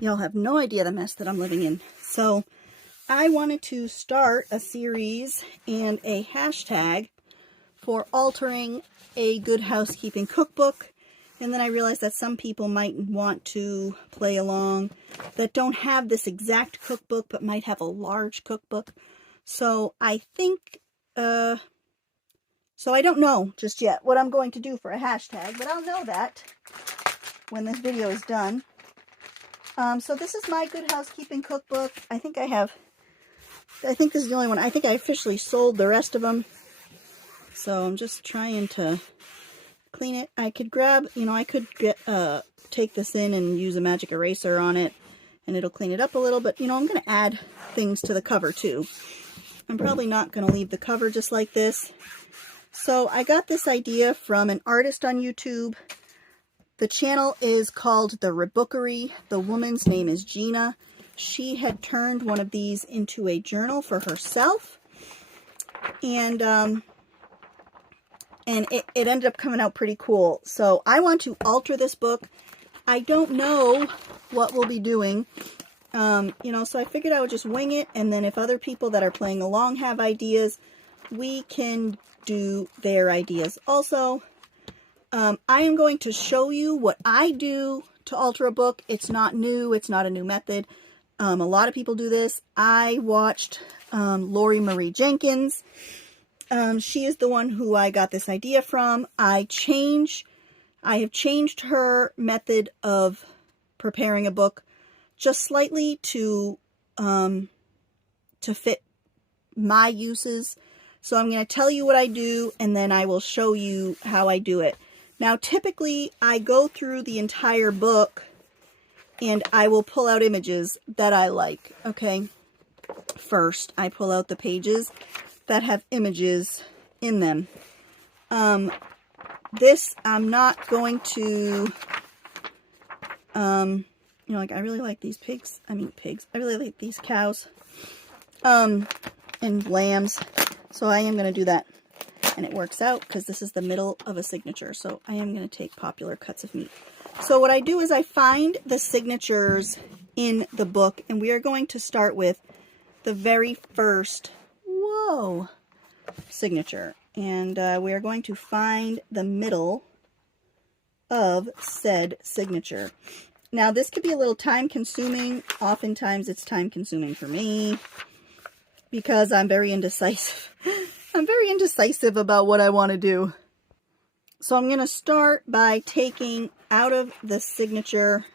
Y'all have no idea the mess that I'm living in. So I wanted to start a series and a hashtag for altering a Good Housekeeping cookbook. And then I realized that some people might want to play along that don't have this exact cookbook, but might have a large cookbook. So I think, so I don't know just yet what I'm going to do for a hashtag, but I'll know that when this video is done. So this is my Good Housekeeping cookbook. I think this is the only one. I think I officially sold the rest of them. So I'm just trying to clean it. I could grab, I could take this in and use a magic eraser on it and it'll clean it up a little, but I'm going to add things to the cover too. I'm probably not going to leave the cover just like this. So I got this idea from an artist on YouTube. The channel is called The Rebookery. The woman's name is Gina. She had turned one of these into a journal for herself. And it ended up coming out pretty cool. So I want to alter this book. I don't know what we'll be doing. So I figured I would just wing it. And then if other people that are playing along have ideas, we can do their ideas also. I am going to show you what I do to alter a book. It's not new. It's not a new method. A lot of people do this. I watched Lori Marie Jenkins. She is the one who I got this idea from. I have changed her method of preparing a book just slightly to fit my uses. So I'm going to tell you what I do, and then I will show you how I do it. Now, typically, I go through the entire book, and I will pull out images that I like, okay? First, I pull out the pages that have images in them. This, I'm not going to, I really like these pigs. I really like these cows, and lambs. So I am going to do that. And it works out because this is the middle of a signature. So I am going to take popular cuts of meat. So what I do is I find the signatures in the book. And we are going to start with the very first, signature. And we are going to find the middle of said signature. Now this could be a little time consuming. Oftentimes it's time consuming for me because I'm very indecisive. I'm very indecisive about what I want to do. So I'm going to start by taking out of the signature,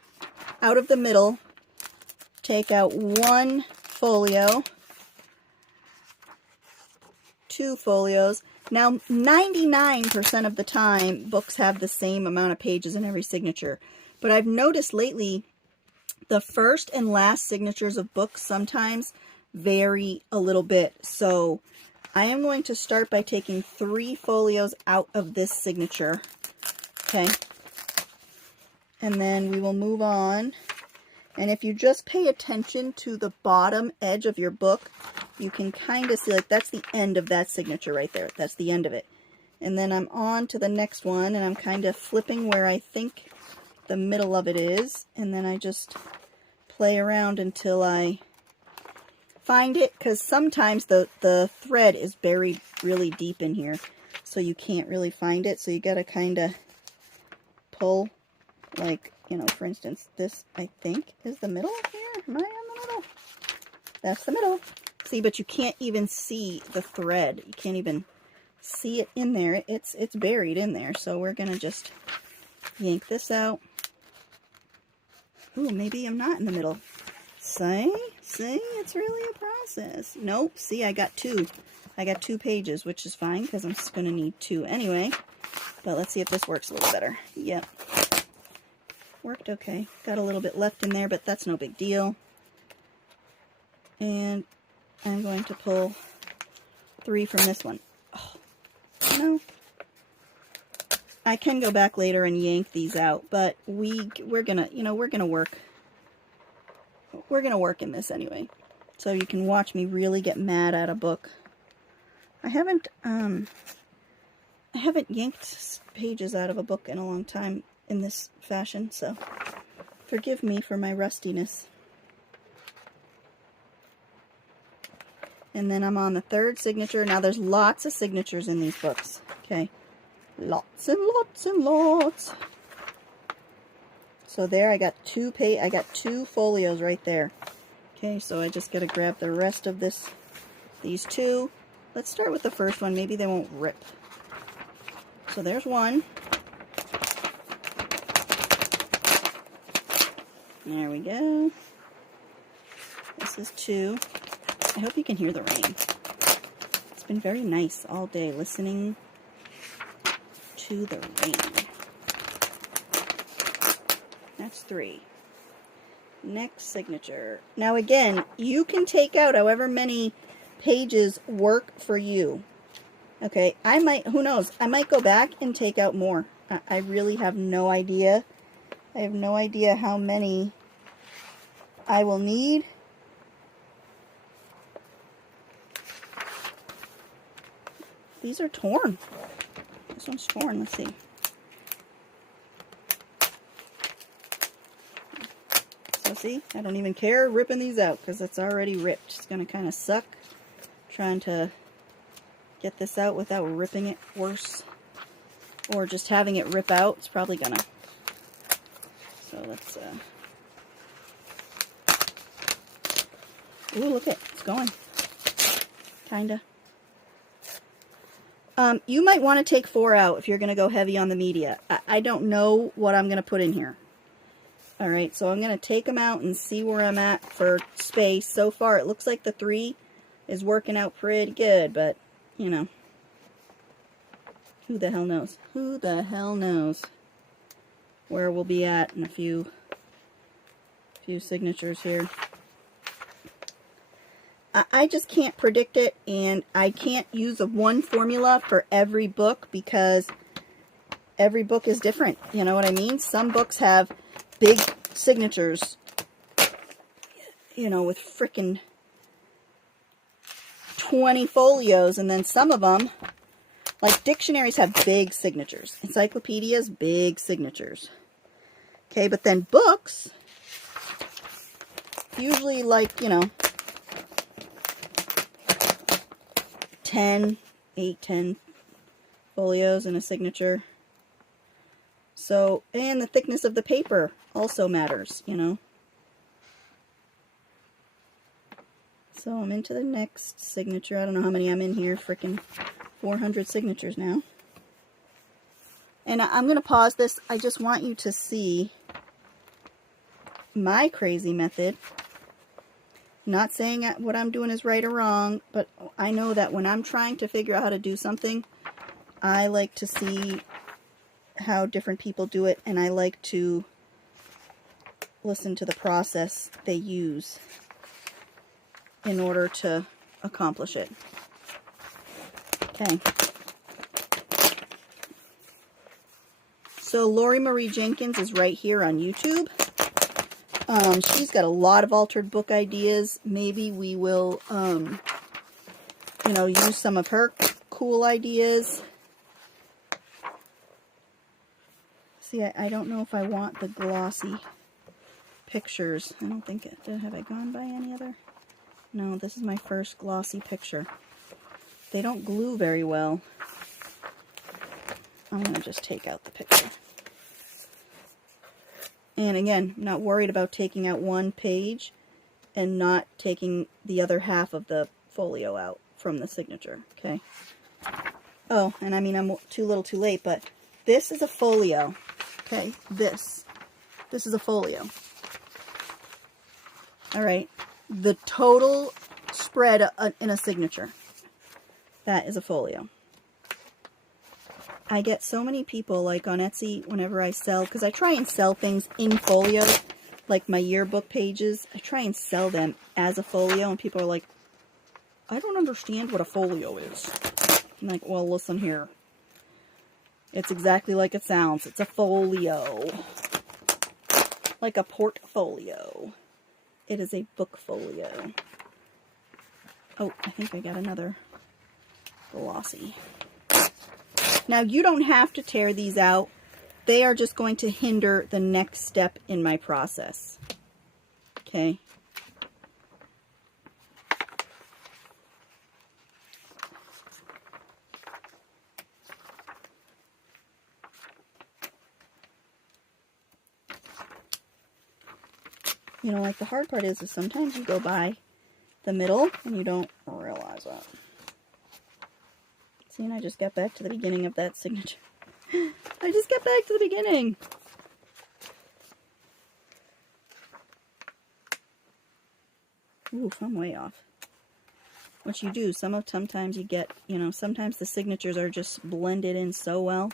out of the middle, take out one folio, 2 folios. Now, 99% of the time, books have the same amount of pages in every signature. But I've noticed lately, the first and last signatures of books sometimes vary a little bit. So I am going to start by taking 3 folios out of this signature, okay? And then we will move on. And if you just pay attention to the bottom edge of your book, you can kind of see, like, that's the end of that signature right there. That's the end of it. And then I'm on to the next one, and I'm kind of flipping where I think the middle of it is. And then I just play around until I find it, because sometimes the thread is buried really deep in here, so you can't really find it. So you got to kind of pull, like, for instance, this I think is the middle here. Am I on the middle? That's the middle. See, but you can't even see the thread. You can't even see it in there. It's buried in there. So we're gonna just yank this out. Ooh, maybe I'm not in the middle. See, it's really a process. Nope, see, I got 2. I got 2 pages, which is fine because I'm just going to need 2 anyway. But let's see if this works a little better. Yep. Worked okay. Got a little bit left in there, but that's no big deal. And I'm going to pull 3 from this one. Oh, no. I can go back later and yank these out, but we're gonna work. We're gonna work in this anyway, so you can watch me really get mad at a book. I haven't yanked pages out of a book in a long time in this fashion, so Forgive me for my rustiness. And then I'm on the third signature. Now there's lots of signatures in these books. Okay. Lots and lots and lots. So there I got two folios right there. Okay, so I just gotta grab the rest of these two. Let's start with the first one. Maybe they won't rip. So there's one. There we go. This is two. I hope you can hear the rain. It's been very nice all day listening to the rain. That's three. Next signature. Now again, you can take out however many pages work for you. Okay, I might, who knows, I might go back and take out more. I really have no idea. I have no idea how many I will need. These are torn. This one's torn. Let's see. So see, I don't even care ripping these out because it's already ripped. It's going to kind of suck trying to get this out without ripping it worse. Or just having it rip out. It's probably going to. So let's... Ooh, look it. It's going. Kinda. You might want to take 4 out if you're going to go heavy on the media. I don't know what I'm going to put in here. Alright, so I'm going to take them out and see where I'm at for space. So far, it looks like the 3 is working out pretty good, but, you know. Who the hell knows? Who the hell knows where we'll be at in a few signatures here. I just can't predict it, and I can't use one formula for every book because every book is different. You know what I mean? Some books have big signatures, you know, with frickin' 20 folios, and then some of them, like dictionaries, have big signatures. Encyclopedias, big signatures. Okay, but then books, usually like, you know, 10 folios in a signature. So, and the thickness of the paper also matters, you know. So I'm into the next signature. I don't know how many I'm in here. Freaking 400 signatures now. And I'm going to pause this. I just want you to see my crazy method. Not saying what I'm doing is right or wrong, but I know that when I'm trying to figure out how to do something, I like to see how different people do it, and I like to listen to the process they use in order to accomplish it. Okay. So Lori Marie Jenkins is right here on YouTube. She's got a lot of altered book ideas. Maybe we will, you know, use some of her cool ideas. See, I don't know if I want the glossy pictures. I don't think have I gone by any other? No, this is my first glossy picture. They don't glue very well. I'm going to just take out the picture. And again, I'm not worried about taking out one page and not taking the other half of the folio out from the signature, okay? Oh, and I mean, I'm too little too late, but this is a folio, okay? This is a folio. All right, the total spread in a signature, that is a folio. I get so many people, like on Etsy, whenever I sell, because I try and sell things in folio, like my yearbook pages. I try and sell them as a folio, and people are like, I don't understand what a folio is. I'm like, well, listen here. It's exactly like it sounds. It's a folio. Like a portfolio. It is a book folio. Oh, I think I got another glossy. Now, you don't have to tear these out. they are just going to hinder the next step in my process. Okay. You know, like the hard part is sometimes you go by the middle and you don't realize that. See, and I just got back to the beginning of that signature. I just got back to the beginning. Oof, I'm way off. What you do, sometimes you get, you know, sometimes the signatures are just blended in so well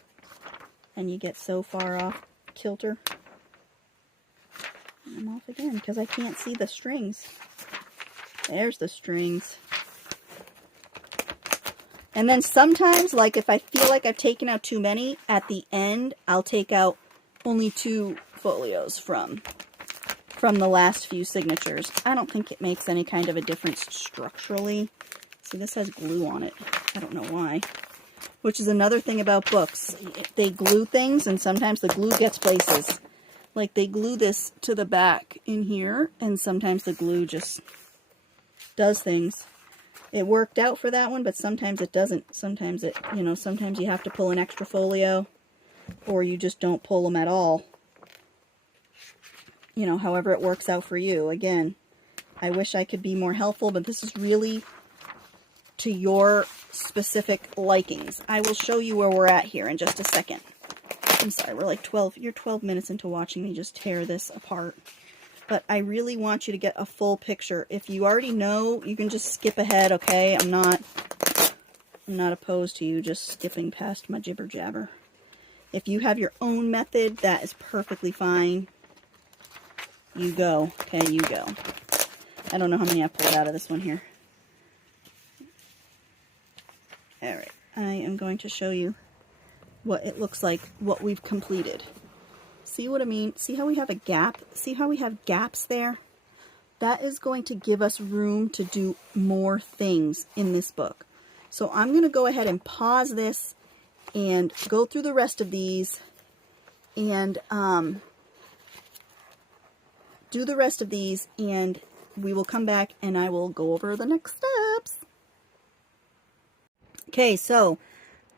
and you get so far off kilter. I'm off again because I can't see the strings. There's the strings. And then sometimes, like if I feel like I've taken out too many, at the end, I'll take out only 2 folios from the last few signatures. I don't think it makes any kind of a difference structurally. See, this has glue on it. I don't know why. Which is another thing about books. They glue things, and sometimes the glue gets places. Like they glue this to the back in here, and sometimes the glue just does things. It worked out for that one, but sometimes it doesn't. Sometimes it, you know, sometimes you have to pull an extra folio, or you just don't pull them at all. You know, however it works out for you. Again, I wish I could be more helpful, but this is really to your specific likings. I will show you where we're at here in just a second. I'm sorry, we're like 12, you're 12 minutes into watching me just tear this apart. But I really want you to get a full picture. If you already know, you can just skip ahead, okay? I'm not opposed to you just skipping past my jibber jabber. If you have your own method, that is perfectly fine. You go, okay, you go. I don't know how many I pulled out of this one here. Alright, I am going to show you what it looks like, what we've completed. See what I mean? See how we have a gap? See how we have gaps there? That is going to give us room to do more things in this book. So I'm going to go ahead and pause this and go through the rest of these and do the rest of these, and we will come back and I will go over the next steps. Okay, so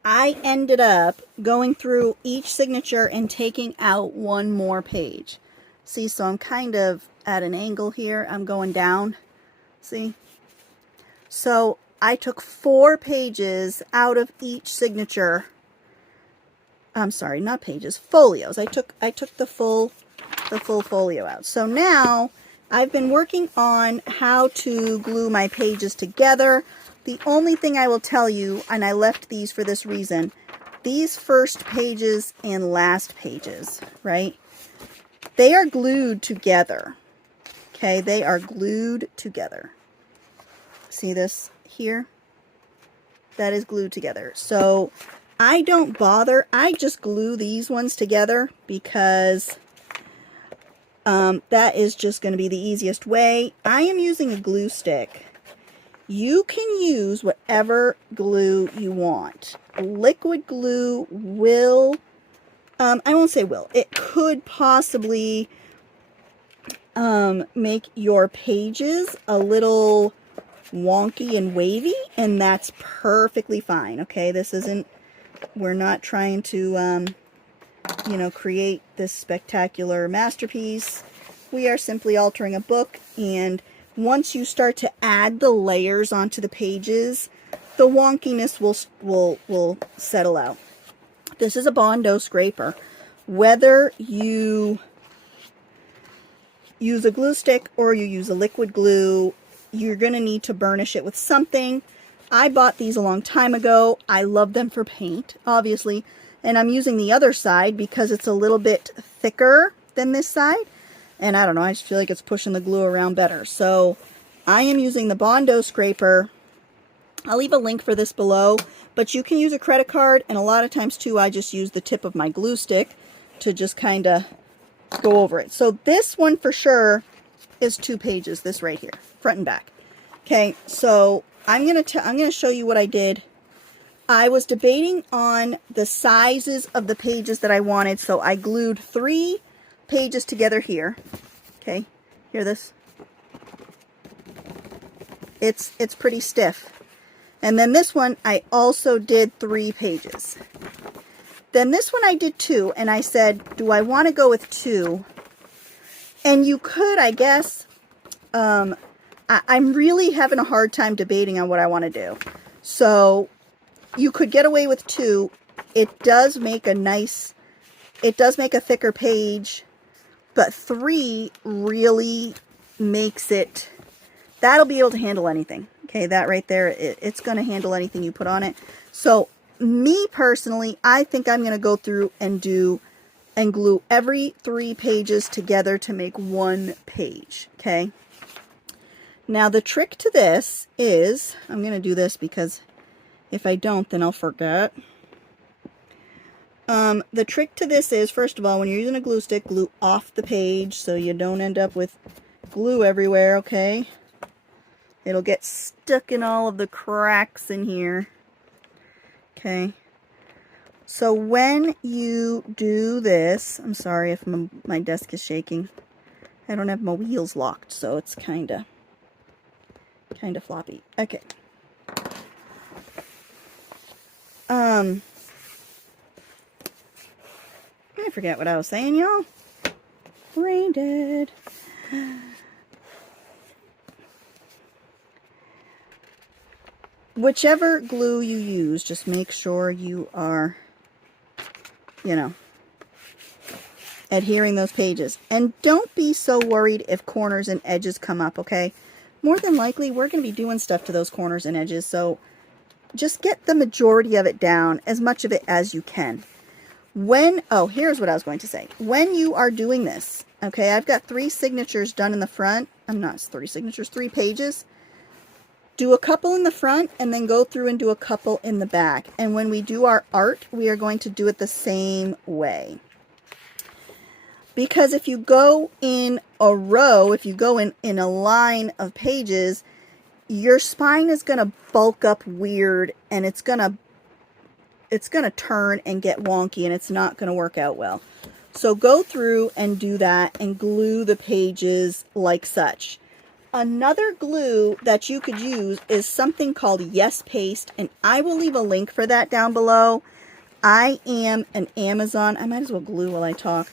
I ended up going through each signature and taking out one more page. See, so I'm kind of at an angle here. I'm going down. See? So I took 4 pages out of each signature. I'm sorry, not pages, folios. I took the full folio out. So now I've been working on how to glue my pages together. The only thing I will tell you, and I left these for this reason, these first pages and last pages, right? They are glued together. Okay, they are glued together. See this here? That is glued together. So I don't bother. I just glue these ones together because that is just going to be the easiest way. I am using a glue stick. You can use whatever glue you want. Liquid glue will, I won't say will, it could possibly make your pages a little wonky and wavy, and that's perfectly fine, okay? This isn't, we're not trying to, you know, create this spectacular masterpiece. We are simply altering a book, and once you start to add the layers onto the pages, the wonkiness will settle out. This is a Bondo scraper. Whether you use a glue stick or you use a liquid glue, you're going to need to burnish it with something. I bought these a long time ago. I love them for paint, obviously. And I'm using the other side because it's a little bit thicker than this side. And I don't know, I just feel like it's pushing the glue around better. So I am using the Bondo scraper. I'll leave a link for this below, but you can use a credit card, and a lot of times too I just use the tip of my glue stick to just kind of go over it. So this one for sure is 2 pages, this right here, front and back. Okay, so I'm gonna show you what I did. I was debating on the sizes of the pages that I wanted, so I glued 3 pages together here. Okay, hear this? It's pretty stiff. And then this one, I also did 3 pages. Then this one I did 2, and I said, do I want to go with 2? And you could, I guess, I'm really having a hard time debating on what I want to do. So you could get away with 2. It does make a thicker page, but 3 really makes it, that'll be able to handle anything. Okay, that right there, it's going to handle anything you put on it. So me personally, I think I'm going to go through and glue every 3 pages together to make 1 page. Okay. Now the trick to this is, I'm going to do this because if I don't, then I'll forget. The trick to this is, first of all, when you're using a glue stick, glue off the page so you don't end up with glue everywhere, okay? It'll get stuck in all of the cracks in here. Okay. So when you do this, I'm sorry if my desk is shaking. I don't have my wheels locked, so it's kind of floppy. Okay. I forget what I was saying, y'all. Brain dead. Whichever glue you use, just make sure you are, you know, adhering those pages. And don't be so worried if corners and edges come up, okay? More than likely, we're going to be doing stuff to those corners and edges, so just get the majority of it down, as much of it as you can. Oh, here's what I was going to say. When you are doing this, okay, I've got 3 signatures done in the front. I'm not 3 signatures, 3 pages. Do a couple in the front and then go through and do a couple in the back. And when we do our art, we are going to do it the same way. Because if you go in a row, if you go in a line of pages, your spine is going to bulk up weird, and it's going to turn and get wonky, and it's not going to work out well. So go through and do that and glue the pages like such. Another glue that you could use is something called Yes Paste, and I will leave a link for that down below. I am an Amazon, I might as well glue while I talk.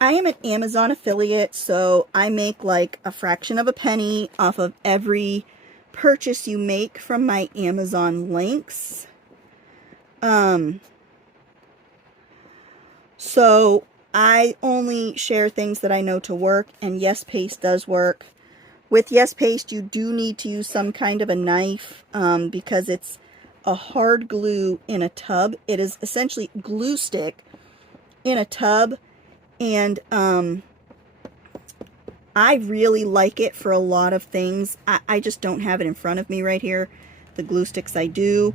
I am an Amazon affiliate, so I make like a fraction of a penny off of every purchase you make from my Amazon links. So I only share things that I know to work, and Yes Paste does work. With Yes Paste, you do need to use some kind of a knife because it's a hard glue in a tub. It is essentially glue stick in a tub, and I really like it for a lot of things. I just don't have it in front of me right here. The glue sticks I do.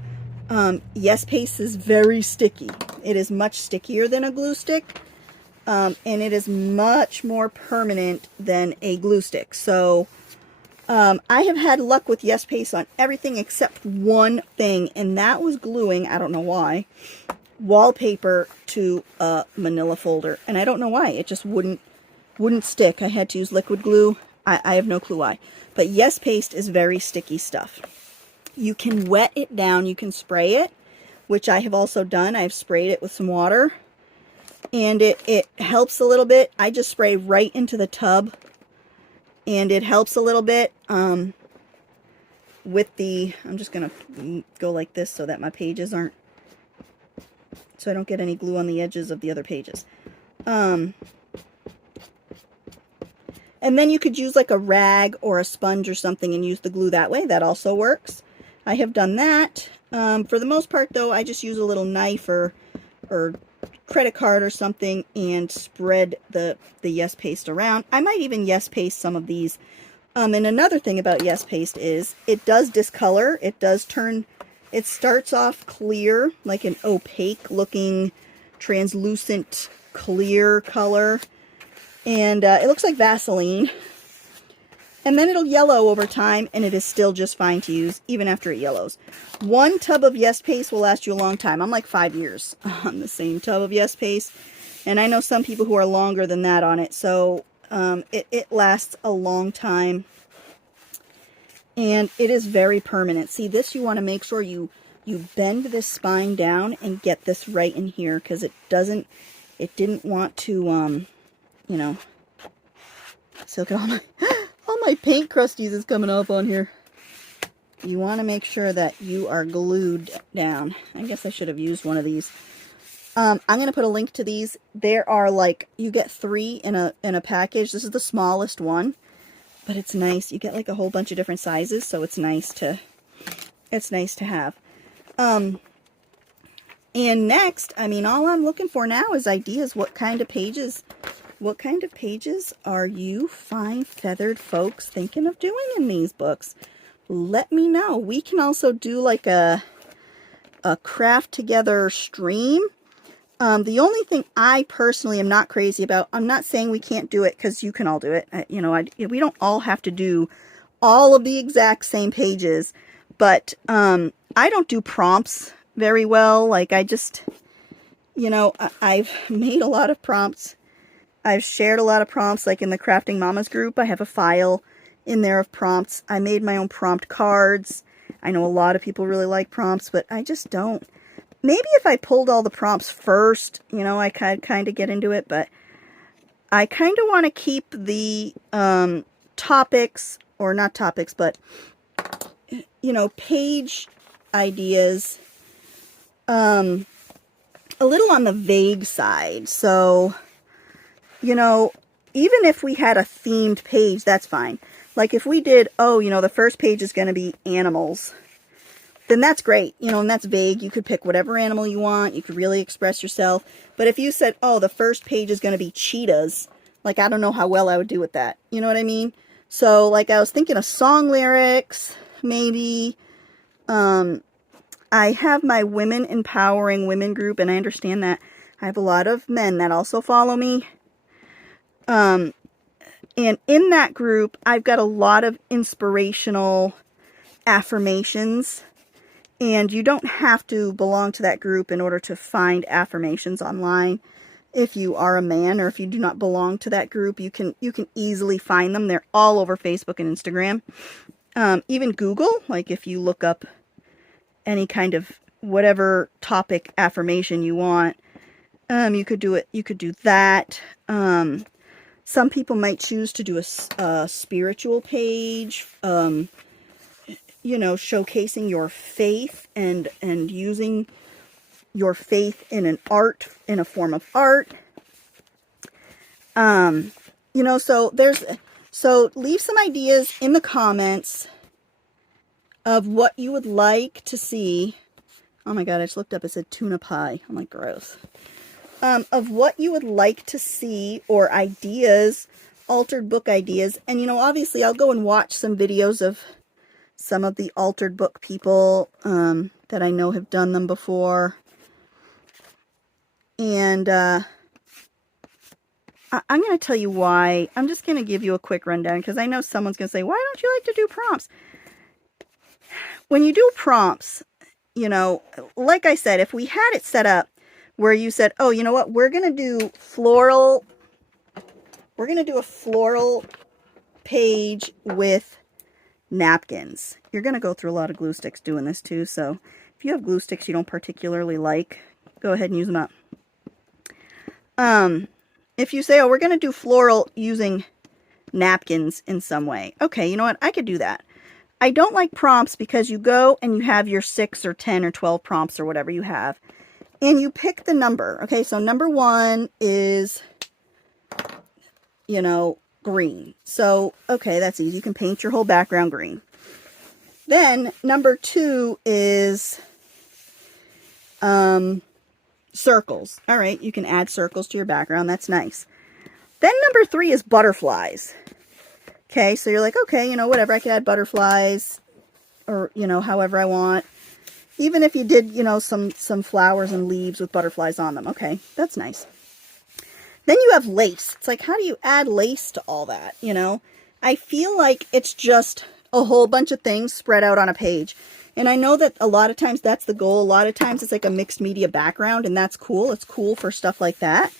Yes Paste is very sticky. It is much stickier than a glue stick, and it is much more permanent than a glue stick. So I have had luck with Yes Paste on everything except one thing, and that was gluing, I don't know why, wallpaper to a manila folder. And I don't know why. It just wouldn't stick. I had to use liquid glue. I have no clue why. But Yes Paste is very sticky stuff. You can wet it down. You can spray it, which I have also done. I've sprayed it with some water, and it helps a little bit. I just spray right into the tub, and it helps a little bit with the, I'm just going to go like this so that my pages aren't, so I don't get any glue on the edges of the other pages. And then you could use like a rag or a sponge or something and use the glue that way. That also works. I have done that. For the most part, though, I just use a little knife or credit card or something and spread the Yes Paste around. I might even Yes Paste some of these. And another thing about Yes Paste is it does discolor. It does turn, it starts off clear, like an opaque looking translucent clear color. And it looks like Vaseline. And then it'll yellow over time, and it is still just fine to use, even after it yellows. One tub of Yes Paste will last you a long time. I'm like 5 years on the same tub of Yes Paste. And I know some people who are longer than that on it. So it lasts a long time. And it is very permanent. See, this you want to make sure you bend this spine down and get this right in here. Because it didn't want to, you know. So look at all my paint crusties is coming up on here. You want to make sure that you are glued down. I guess I should have used one of these. I'm going to put a link to these. There are like, you get 3 in a package. This is the smallest one, but it's nice. You get like a whole bunch of different sizes, so it's nice to have. And next, I mean, all I'm looking for now is ideas. What kind of pages are you fine feathered folks thinking of doing in these books? Let me know. We can also do like a craft together stream. The only thing I personally am not crazy about, I'm not saying we can't do it, because you can all do it. You know, we don't all have to do all of the exact same pages, but I don't do prompts very well. Like, I just, you know, I've made a lot of prompts. I've shared a lot of prompts, like in the Crafting Mamas group. I have a file in there of prompts. I made my own prompt cards. I know a lot of people really like prompts, but I just don't. Maybe if I pulled all the prompts first, you know, I could kind of get into it, but I kind of want to keep the topics, or not topics, but, you know, page ideas a little on the vague side. So, you know, even if we had a themed page, that's fine. Like if we did, oh, you know, the first page is going to be animals, then that's great, you know, and that's vague. You could pick whatever animal you want. You could really express yourself. But if you said, oh, the first page is going to be cheetahs, like, I don't know how well I would do with that. You know what I mean? So, like, I was thinking of song lyrics, maybe. I have my Women Empowering Women group, and I understand that I have a lot of men that also follow me. And in that group, I've got a lot of inspirational affirmations. And you don't have to belong to that group in order to find affirmations online. If you are a man, or if you do not belong to that group, you can easily find them. They're all over Facebook and Instagram. Even Google, like if you look up any kind of whatever topic affirmation you want, you could do it. You could do that. Some people might choose to do a spiritual page. You know, showcasing your faith and using your faith in in a form of art. You know, so leave some ideas in the comments of what you would like to see. Oh my God, I just looked up, it said tuna pie. I'm like, gross. Of what you would like to see, or ideas, altered book ideas. And, you know, obviously I'll go and watch some videos of some of the altered book people that I know have done them before. And I'm going to tell you why. I'm just going to give you a quick rundown, because I know someone's going to say, why don't you like to do prompts? When you do prompts, you know, like I said, if we had it set up where you said, oh, you know what, we're going to do floral. We're going to do a floral page with napkins. You're going to go through a lot of glue sticks doing this too, so if you have glue sticks you don't particularly like, go ahead and use them up. If you say, oh, we're going to do floral using napkins in some way, okay, you know what, I could do that. I don't like prompts because you go and you have your 6 or 10 or 12 prompts or whatever you have, and you pick the number. Okay, so number 1 is, you know, green. So, okay, that's easy. You can paint your whole background green. Then, number 2 is circles. All right, you can add circles to your background. That's nice. Then number 3 is butterflies. Okay, so you're like, okay, you know, whatever. I could add butterflies, or, you know, however I want. Even if you did, you know, some flowers and leaves with butterflies on them. Okay, that's nice. Then you have lace. It's like, how do you add lace to all that, you know? I feel like it's just a whole bunch of things spread out on a page. And I know that a lot of times that's the goal. A lot of times it's like a mixed media background, and that's cool. It's cool for stuff like that.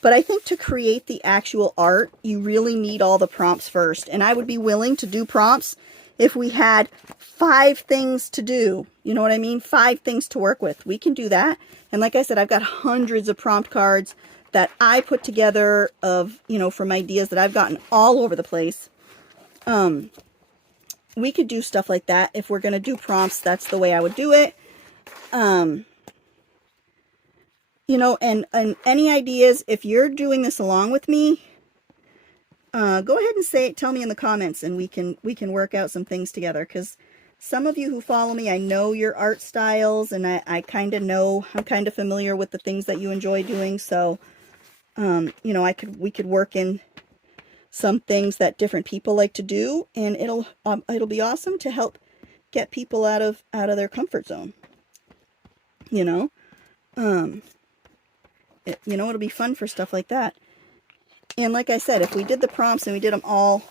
But I think to create the actual art, you really need all the prompts first. And I would be willing to do prompts if we had 5 things to do. You know what I mean? 5 things to work with. We can do that. And like I said, I've got hundreds of prompt cards that I put together of, you know, from ideas that I've gotten all over the place. We could do stuff like that. If we're going to do prompts, that's the way I would do it. You know, and any ideas, if you're doing this along with me, go ahead and tell me in the comments, and we can work out some things together, because some of you who follow me, I know your art styles, and I kind of know, I'm kind of familiar with the things that you enjoy doing. So, you know, we could work in some things that different people like to do, and it'll be awesome to help get people out of their comfort zone. You know, it'll be fun for stuff like that. And like I said, if we did the prompts and we did them all,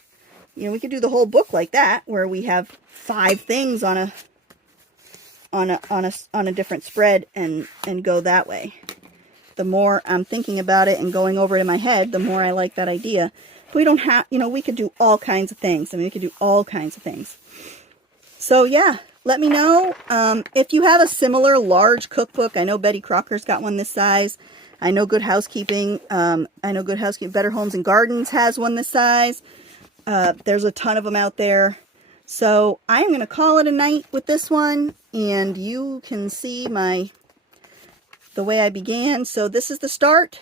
you know, we could do the whole book like that, where we have 5 things on a different spread, and go that way. The more I'm thinking about it and going over it in my head, the more I like that idea. We don't have, you know, we could do all kinds of things. I mean, we could do all kinds of things. So yeah, let me know if you have a similar large cookbook. I know Betty Crocker's got one this size. I know Good Housekeeping. Better Homes and Gardens has one this size. There's a ton of them out there. So I'm going to call it a night with this one, and you can see the way I began. So this is the start.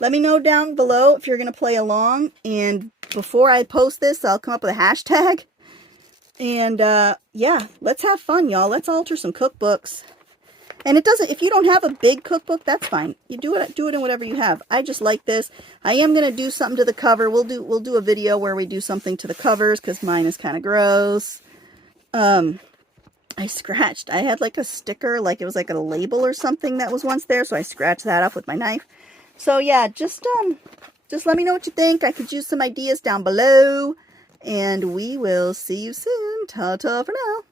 Let me know down below if you're going to play along, and before I post this, I'll come up with a hashtag. And yeah, let's have fun, y'all. Let's alter some cookbooks. And it doesn't, if you don't have a big cookbook, that's fine. You do it in whatever you have. I just like this. I am going to do something to the cover. We'll do a video where we do something to the covers, because mine is kind of gross. I had like a sticker, like it was like a label or something that was once there, so I scratched that off with my knife. So yeah, just let me know what you think. I could use some ideas down below, and we will see you soon. Ta-ta for now.